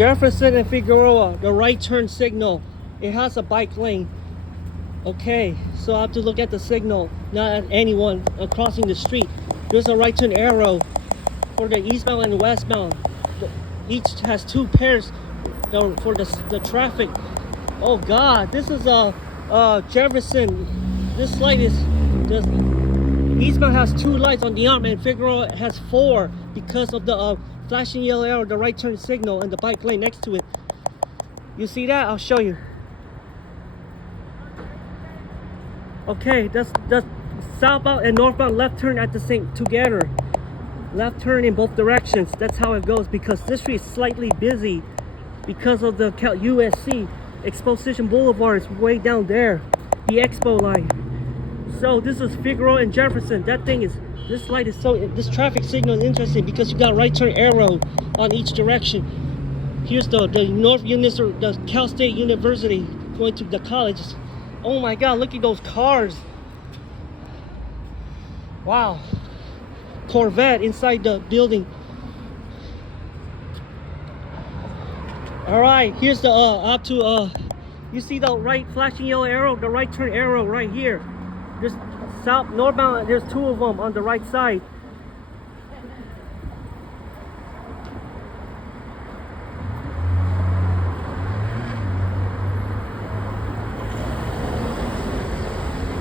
Jefferson and Figueroa, the right turn signal. It has a bike lane. Okay, so I have to look at the signal, not at anyone crossing the street. There's a right turn arrow for the eastbound and westbound. Each has two pairs for the traffic. Oh God, this is Jefferson. This light is eastbound has 2 lights on the arm, and Figueroa has 4 because of the flashing yellow arrow, the right turn signal, and the bike lane next to it. You see that? I'll show you. Okay, that's southbound and northbound left turn at the same together. Left turn in both directions. That's how it goes, because this street is slightly busy because of the USC. Expo Blvd is way down there, the Expo Line. So this is Figueroa and Jefferson. This light is this traffic signal is interesting because you got a right turn arrow on each direction. Here's the Cal State University going to the colleges. Oh my God, look at those cars. Wow. Corvette inside the building. All right, here's the you see the right flashing yellow arrow, the right turn arrow right here. There's northbound, there's 2 of them on the right side.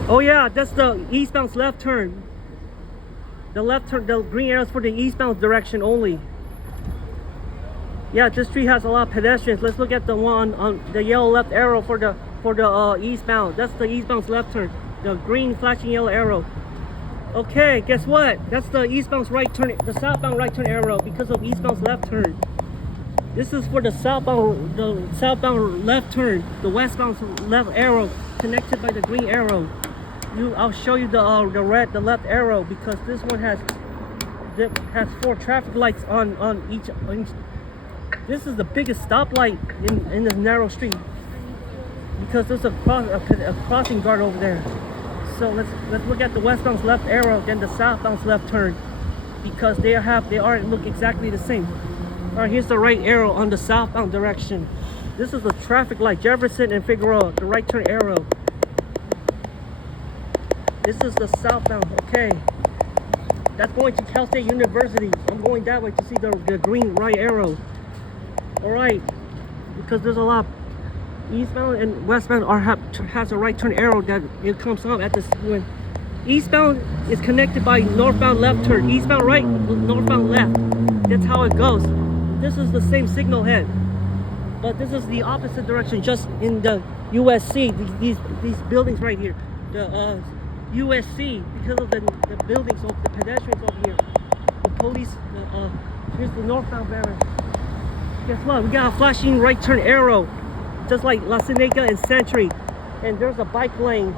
Oh yeah, that's the eastbound's left turn. The left turn, the green arrows for the eastbound direction only. Yeah, this street has a lot of pedestrians. Let's look at the one on the yellow left arrow for the eastbound. That's the eastbound's left turn. The green flashing yellow arrow. Okay, guess what? That's the eastbound's right turn, the southbound right turn arrow because of eastbound's left turn. This is for the southbound left turn. The westbound's left arrow connected by the green arrow. I'll show you the left arrow, because this one has 4 traffic lights on each. This is the biggest stoplight in this narrow street, because there's a crossing guard over there. So let's look at the westbound's left arrow, then the southbound's left turn, because they look exactly the same. All right, here's the right arrow on the southbound direction. This is the traffic light, Jefferson and Figueroa, the right turn arrow. This is the southbound. Okay, that's going to Cal State University. I'm going that way to see the green right arrow. All right, because there's a lot. Eastbound and westbound has a right turn arrow that it comes up at this when eastbound is connected by northbound left turn. Eastbound right, northbound left. That's how it goes. This is the same signal head, but this is the opposite direction. Just in the USC, these buildings right here, the USC, because of the buildings of the pedestrians over here, the police. Here's the northbound barrier. Guess what? We got a flashing right turn arrow, just like La Cienega and Century, and there's a bike lane.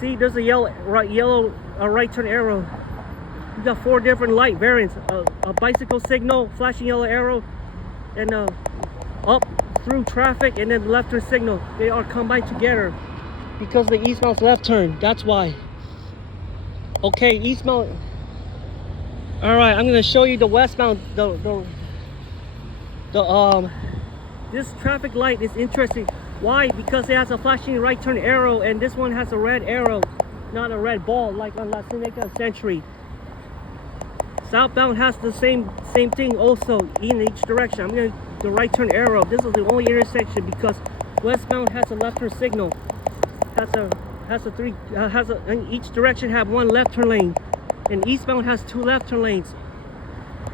See, there's a yellow right turn arrow. We got 4 different light variants: a bicycle signal, flashing yellow arrow, and up through traffic, and then left turn signal. They are combined together because the eastbound's left turn. That's why. Okay, eastbound. All right, I'm gonna show you the westbound. This traffic light is interesting. Why? Because it has a flashing right turn arrow, and this one has a red arrow, not a red ball like on La Cienega Century. Southbound has the same thing also in each direction. I'm going to the right turn arrow. This is the only intersection because westbound has a left turn signal. In each direction have 1 left turn lane, and eastbound has 2 left turn lanes.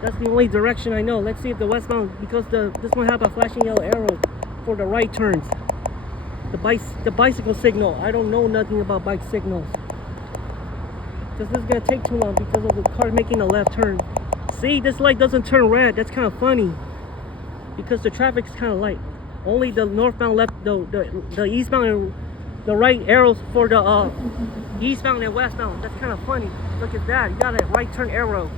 That's the only direction I know. Let's see if the westbound, because this one have a flashing yellow arrow for the right turns. The bicycle signal. I don't know nothing about bike signals, because this is gonna take too long because of the car making a left turn. See, this light doesn't turn red. That's kind of funny, because the traffic is kind of light. Only the northbound left, the eastbound and the right arrows for the eastbound and westbound. That's kind of funny. Look at that. You got a right turn arrow.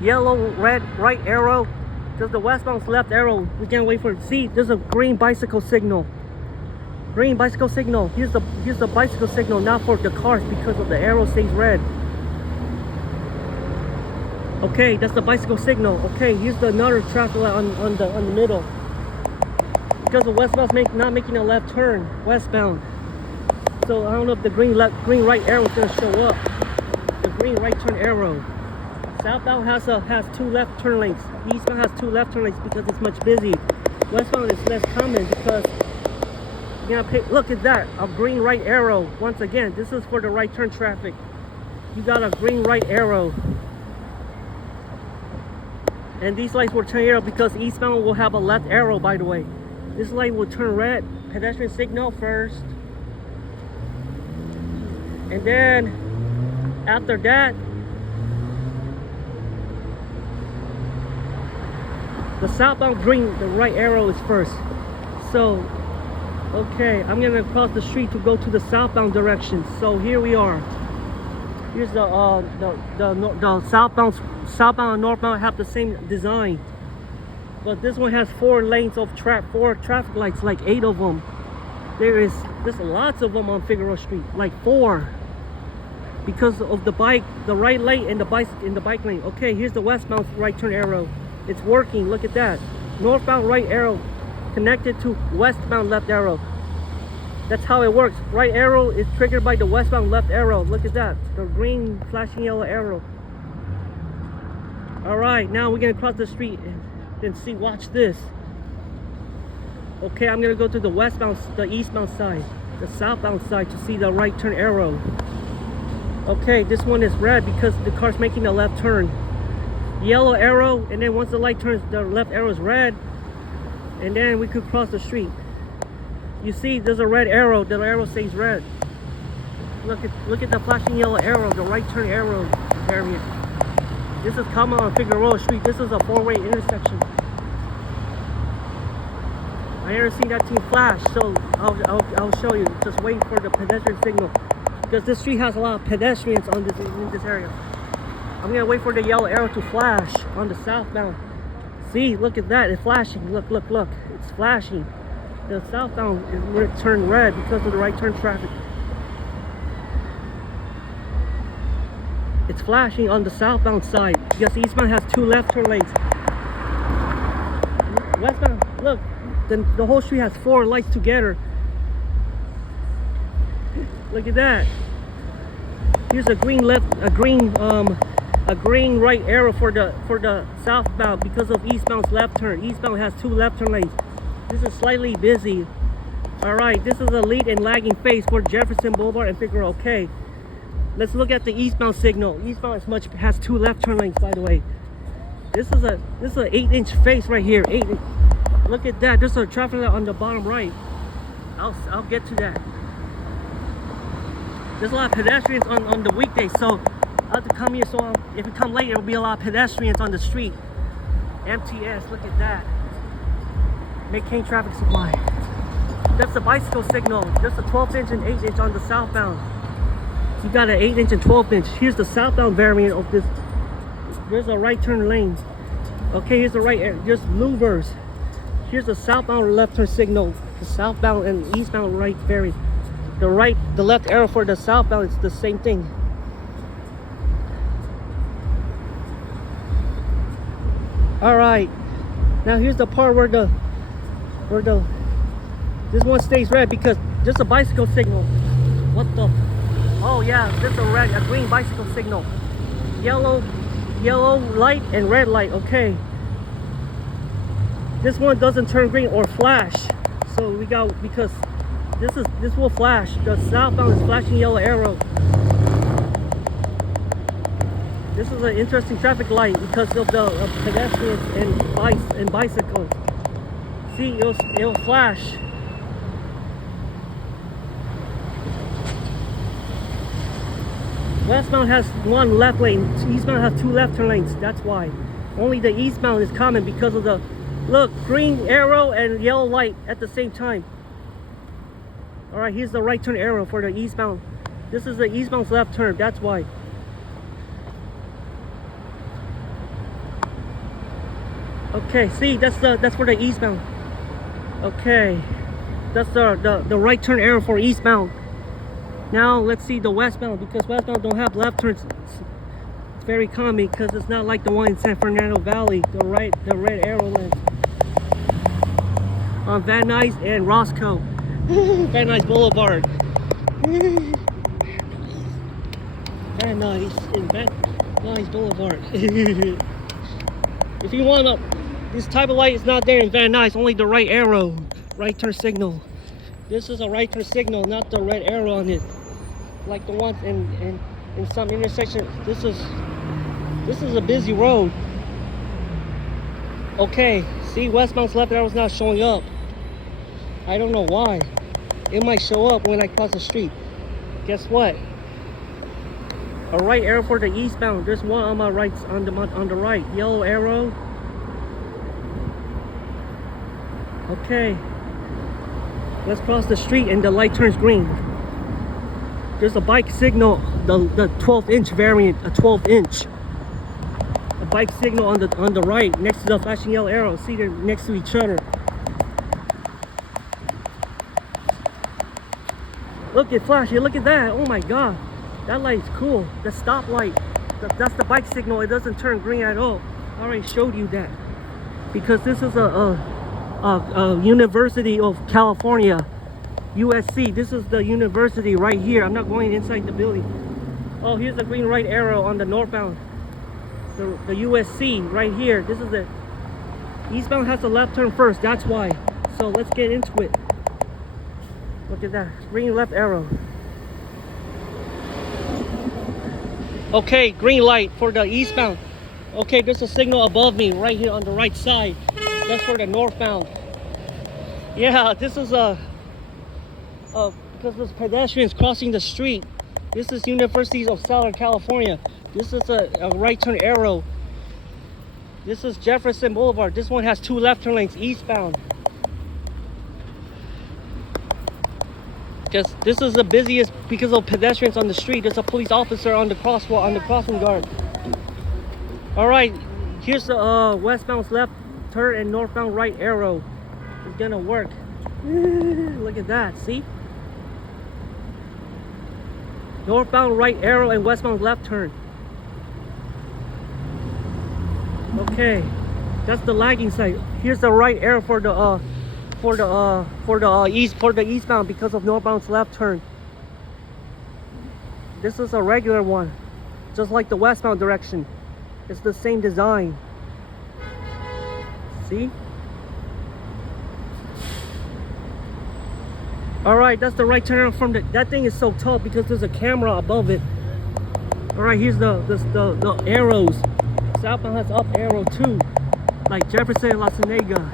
Yellow, red, right arrow. There's the westbound's left arrow. We can't wait for it. See, there's a green bicycle signal. Green bicycle signal. Here's the bicycle signal, not for the cars, because of the arrow stays red. Okay, that's the bicycle signal. Okay, here's another traffic light on the middle. Because the westbound's not making a left turn, westbound. So I don't know if the green right arrow is gonna show up. The green right turn arrow. Southbound has two left turn lanes. Eastbound has two left turn lanes because it's much busy. Westbound is less common because you're gonna look at that, a green right arrow. Once again, this is for the right turn traffic. You got a green right arrow. And these lights will turn yellow because eastbound will have a left arrow, by the way. This light will turn red, pedestrian signal first. And then after that, the southbound green, the right arrow is first. So, okay, I'm gonna cross the street to go to the southbound direction. So here we are. Here's the southbound and northbound have the same design, but this one has four lanes of four traffic lights, like 8 of them. There's lots of them on Figueroa Street, like 4, because of the right lane and the bike lane. Okay, here's the westbound right turn arrow. It's working. Look at that. Northbound right arrow connected to westbound left arrow. That's how it works. Right arrow is triggered by the westbound left arrow. Look at that. The green flashing yellow arrow. Alright, now we're gonna cross the street and see, watch this. Okay, I'm gonna go to the eastbound side, the southbound side to see the right turn arrow. Okay, this one is red because the car's making a left turn. Yellow arrow, and then once the light turns, the left arrow is red, and then we could cross the street. You see, there's a red arrow. The arrow says red. Look at the flashing yellow arrow, the right turn arrow variant. This is common on Figueroa Street. This is a 4-way intersection. I never seen that thing flash, so I'll show you. Just wait for the pedestrian signal because this street has a lot of pedestrians in this area. I'm gonna wait for the yellow arrow to flash on the southbound. See, look at that. It's flashing. Look. It's flashing. The southbound is turned red because of the right turn traffic. It's flashing on the southbound side because eastbound has 2 left turn lanes. Westbound, look, the whole street has 4 lights together. Look at that. Here's a green right arrow for the southbound because of eastbound's left turn. Eastbound has 2 left turn lanes. This is slightly busy. Alright, this is a lead and lagging phase for Jefferson Blvd and Figueroa. Okay, let's look at the eastbound signal. Eastbound has 2 left turn lanes, by the way. This is an 8-inch face right here. 8. Look at that. There's a traffic light on the bottom right. I'll get to that. There's a lot of pedestrians on the weekdays, so I have to come here. So if we come late, there will be a lot of pedestrians on the street. MTS. Look at that. McCain traffic supply. That's the bicycle signal. There's a 12-inch and 8-inch on the southbound. So you got an 8-inch and 12-inch. Here's the southbound variant of this. There's a right turn lane. Okay, here's the there's louvers. Here's the southbound left turn signal. The southbound and eastbound right variant. The left arrow for the southbound is the same thing. Alright. Now here's the part where this one stays red because there's a bicycle signal. What the? Oh yeah, there's a green bicycle signal. Yellow light and red light. Okay. This one doesn't turn green or flash. So we got, because this will flash. The southbound is flashing yellow arrow. This is an interesting traffic light because of the pedestrians and bicycles. See, it'll flash. Westbound has 1 left lane. Eastbound has 2 left turn lanes. That's why. Only the eastbound is common because of the green arrow and yellow light at the same time. All right, here's the right turn arrow for the eastbound. This is the eastbound's left turn. That's why. Okay, see, that's for the eastbound. Okay, that's the right turn arrow for eastbound. Now let's see the westbound, because westbound don't have left turns. very common because it's not like the one in San Fernando Valley, the red arrow lane. On Van Nuys and Roscoe. Van Nuys Boulevard. Van Nuys and Van Nuys Boulevard. If you want this type of light is not there in Van Nuys, only the right arrow, right turn signal. This is a right turn signal, not the red arrow on it. Like the ones in some intersections. This is a busy road. Okay, see, westbound's left arrow's not showing up. I don't know why. It might show up when I cross the street. Guess what? A right arrow for the eastbound. There's one on my right, on the right. Yellow arrow. Okay. Let's cross the street and the light turns green. There's a bike signal, the 12-inch variant, a 12-inch. A bike signal on the right next to the flashing yellow arrow. See, they're next to each other. Look at flashing, look at that. Oh my god. That light's cool. The stoplight. That's the bike signal. It doesn't turn green at all. I already showed you that. Because this is a University of California. USC. This is the university right here. I'm not going inside the building. Oh, here's the green right arrow on the northbound. The USC right here. This is the eastbound has the left turn first. That's why. So let's get into it. Look at that. Green left arrow. Okay, green light for the eastbound. Okay, there's a signal above me right here on the right side. That's for the northbound. Yeah, this is because there's pedestrians crossing the street. This is University of Southern California. This is a right turn arrow. This is Jefferson Boulevard. This one has 2 left turn lanes eastbound. Because this is the busiest because of pedestrians on the street. There's a police officer on the crosswalk, on the crossing guard. Alright, here's the westbound's left turn and northbound right arrow. It's gonna work. Look at that, see? Northbound right arrow and westbound left turn. Okay, that's the lagging side. Here's the right arrow for the eastbound because of northbound's left turn. This is a regular one, just like the westbound direction. It's the same design. See? Alright, that's the right turn from that thing is so tall because there's a camera above it. Alright, here's the arrows. Southbound has up arrow too, like Jefferson and La Cienega.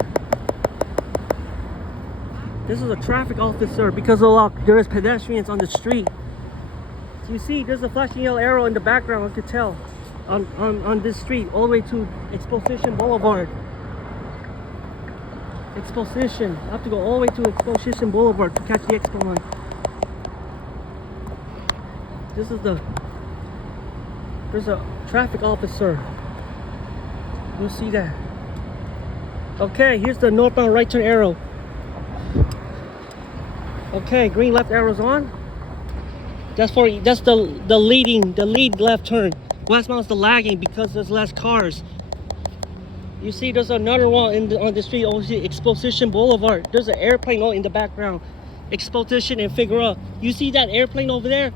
This is a traffic officer because there is pedestrians on the street. So you see, there's a flashing yellow arrow in the background. I could tell on this street all the way to Exposition Boulevard. Exposition. I have to go all the way to Exposition Boulevard to catch the Expo Line. This is there's a traffic officer. You'll see that. Okay, here's the northbound right turn arrow. Okay, green left arrow's on. That's the lead left turn. Westbound's the lagging because there's less cars. You see, there's another one on the street over here, Exposition Boulevard. There's an airplane in the background. Exposition and Figueroa. You see that airplane over there?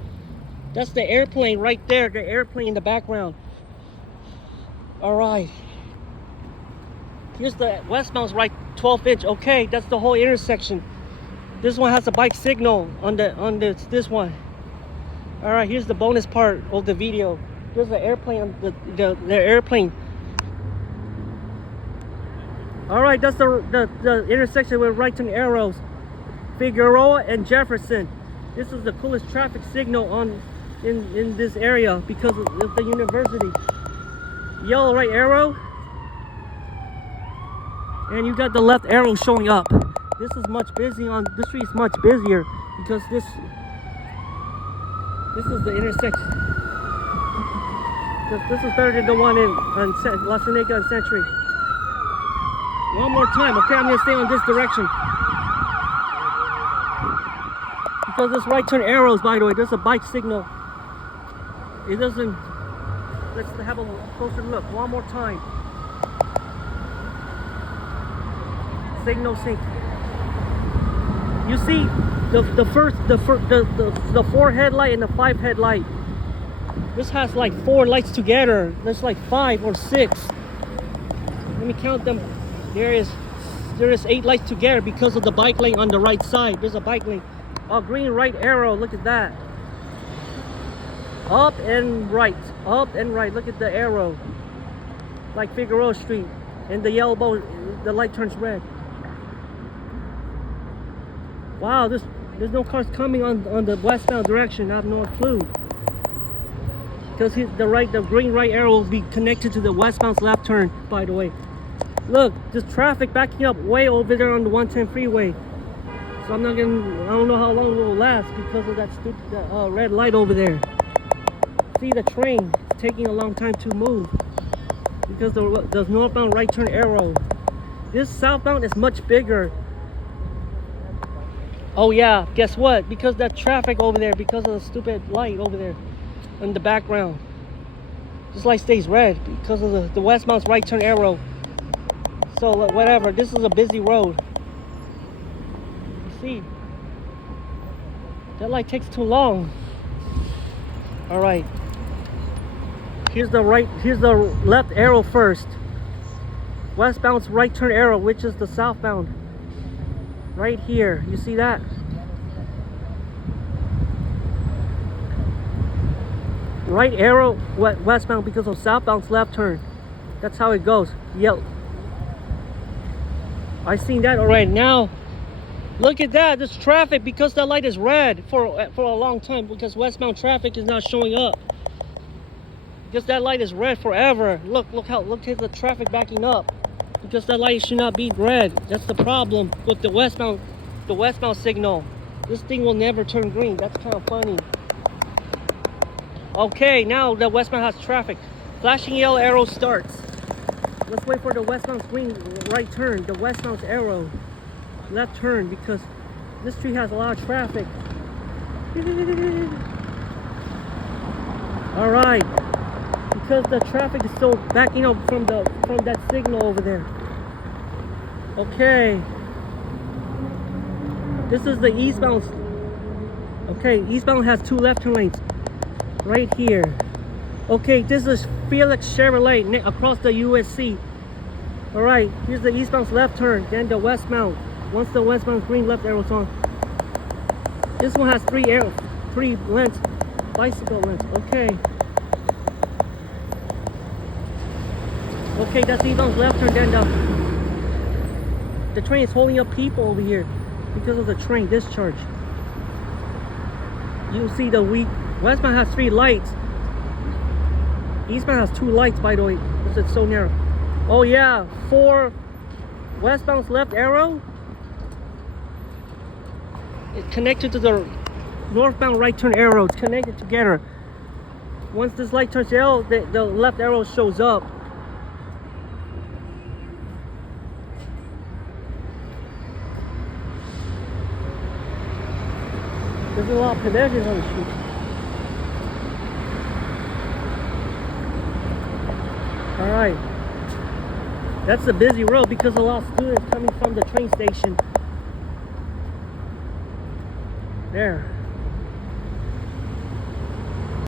That's the airplane right there. The airplane in the background. All right. Here's the westbound's right 12-inch. Okay, that's the whole intersection. This one has a bike signal on this one. All right, here's the bonus part of the video. There's the airplane, the airplane. All right, that's the intersection with right turn arrows. Figueroa and Jefferson. This is the coolest traffic signal in this area because of the university. Yellow right arrow. And you got the left arrow showing up. This is much busy this street is much busier because this is the intersection. This is better than the one in La Cienega and Century. One more time, okay? I'm gonna stay on this direction. Because this right turn arrows, by the way, there's a bike signal. It doesn't let's have a closer look one more time. Signal sync. You see the 4 headlight and the 5 headlight. This has like 4 lights together. There's like 5 or 6. Let me count them. There is 8 lights together because of the bike lane on the right side. There's a bike lane. Oh, green right arrow. Look at that. Up and right. Up and right. Look at the arrow. Like Figueroa Street. And the yellow bow, the light turns red. Wow, there's no cars coming on the westbound direction. I have no clue. Because the green right arrow will be connected to the westbound left turn, by the way. Look, there's traffic backing up way over there on the 110 freeway. So I don't know how long it will last because of that stupid red light over there. See the train taking a long time to move because the northbound right turn arrow. This southbound is much bigger. Oh yeah, guess what? Because that traffic over there, because of the stupid light over there in the background. This light stays red because of the westbound's right turn arrow. So whatever, this is a busy road. You see, that light takes too long. All right. Here's the left arrow first. Westbound's right turn arrow, which is the southbound. Right here, you see that? Right arrow westbound because of southbound's left turn. That's how it goes. Yellow. I seen that already. Now, look at that. There's traffic because the light is red for a long time because westbound traffic is not showing up. Because that light is red forever. Look at the traffic backing up. Because that light should not be red. That's the problem with the westbound signal. This thing will never turn green. That's kind of funny. Okay, now the westbound has traffic. Flashing yellow arrow starts. Let's wait for the westbound's green right turn. The westbound's arrow left turn because this street has a lot of traffic. All right. Because the traffic is so backing up from that signal over there. Okay. This is the eastbound. Okay, eastbound has 2 left turn lanes. Right here. Okay, this is Felix Chevrolet across the USC. All right, here's the eastbound's left turn, then the westbound. Once the westbound's green left arrow's on. This one has 3 lengths, bicycle lengths. Okay. Okay, that's eastbound's left turn, then the train is holding up people over here because of the train discharge. You'll see the westbound has 3 lights. Eastbound has 2 lights, by the way, because it's so narrow. Oh yeah, 4 westbound's left arrow. It's connected to the northbound right turn arrow. It's connected together. Once this light turns yellow, the left arrow shows up. There's a lot of pedestrians on the street. All right. That's a busy road because a lot of students coming from the train station. There.